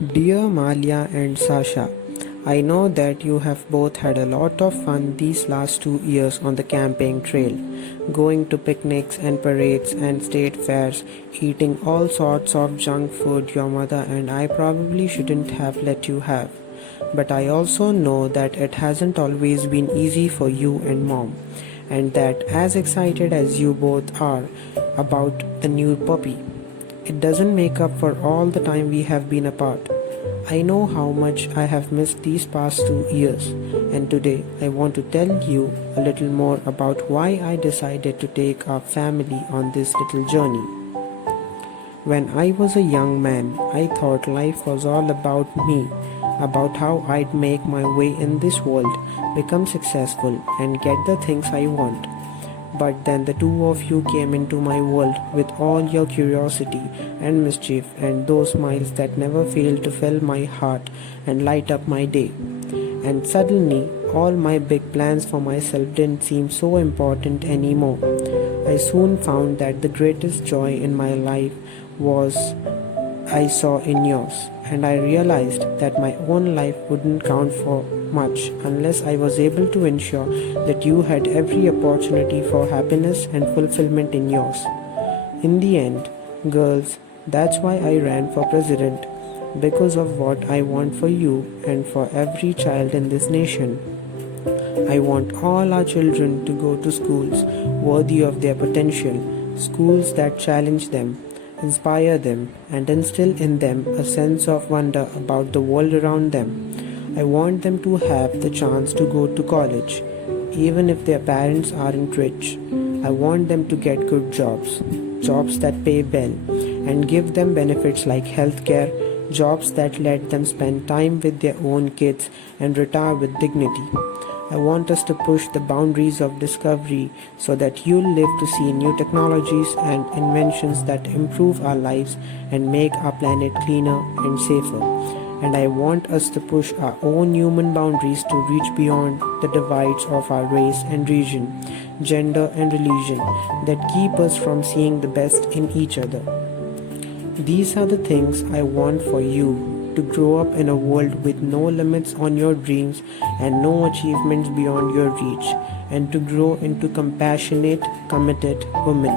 Dear Malia and Sasha, I know that you have both had a lot of fun these last 2 years on the camping trail, going to picnics and parades and state fairs, eating all sorts of junk food your mother and I probably shouldn't have let you have. But I also know that it hasn't always been easy for you and mom, and that as excited as you both are about the new puppy, it doesn't make up for all the time we have been apart. I know how much I have missed these past 2 years, and today I want to tell you a little more about why I decided to take our family on this little journey. When I was a young man, I thought life was all about me, about how I'd make my way in this world, become successful, and get the things I want. But then the two of you came into my world with all your curiosity and mischief and those smiles that never fail to fill my heart and light up my day. And suddenly, all my big plans for myself didn't seem so important anymore. I soon found that the greatest joy in my life was I saw in yours, and I realized that my own life wouldn't count for much unless I was able to ensure that you had every opportunity for happiness and fulfillment in yours. In the end, girls, that's why I ran for president, because of what I want for you and for every child in this nation. I want all our children to go to schools worthy of their potential, schools that challenge them, inspire them, and instill in them a sense of wonder about the world around them. I want them to have the chance to go to college, even if their parents aren't rich. I want them to get good jobs, jobs that pay well, and give them benefits like healthcare, jobs that let them spend time with their own kids and retire with dignity. I want us to push the boundaries of discovery so that you'll live to see new technologies and inventions that improve our lives and make our planet cleaner and safer. And I want us to push our own human boundaries to reach beyond the divides of our race and region, gender and religion that keep us from seeing the best in each other. These are the things I want for you, to grow up in a world with no limits on your dreams and no achievements beyond your reach, and to grow into compassionate, committed women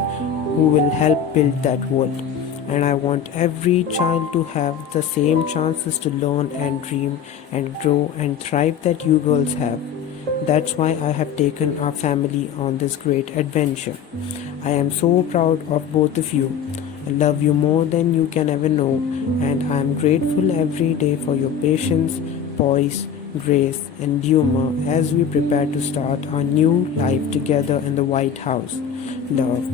who will help build that world. And I want every child to have the same chances to learn and dream and grow and thrive that you girls have. That's why I have taken our family on this great adventure. I am so proud of both of you. I love you more than you can ever know, and I am grateful every day for your patience, poise, grace, and humor as we prepare to start our new life together in the White House. Love,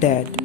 Dad.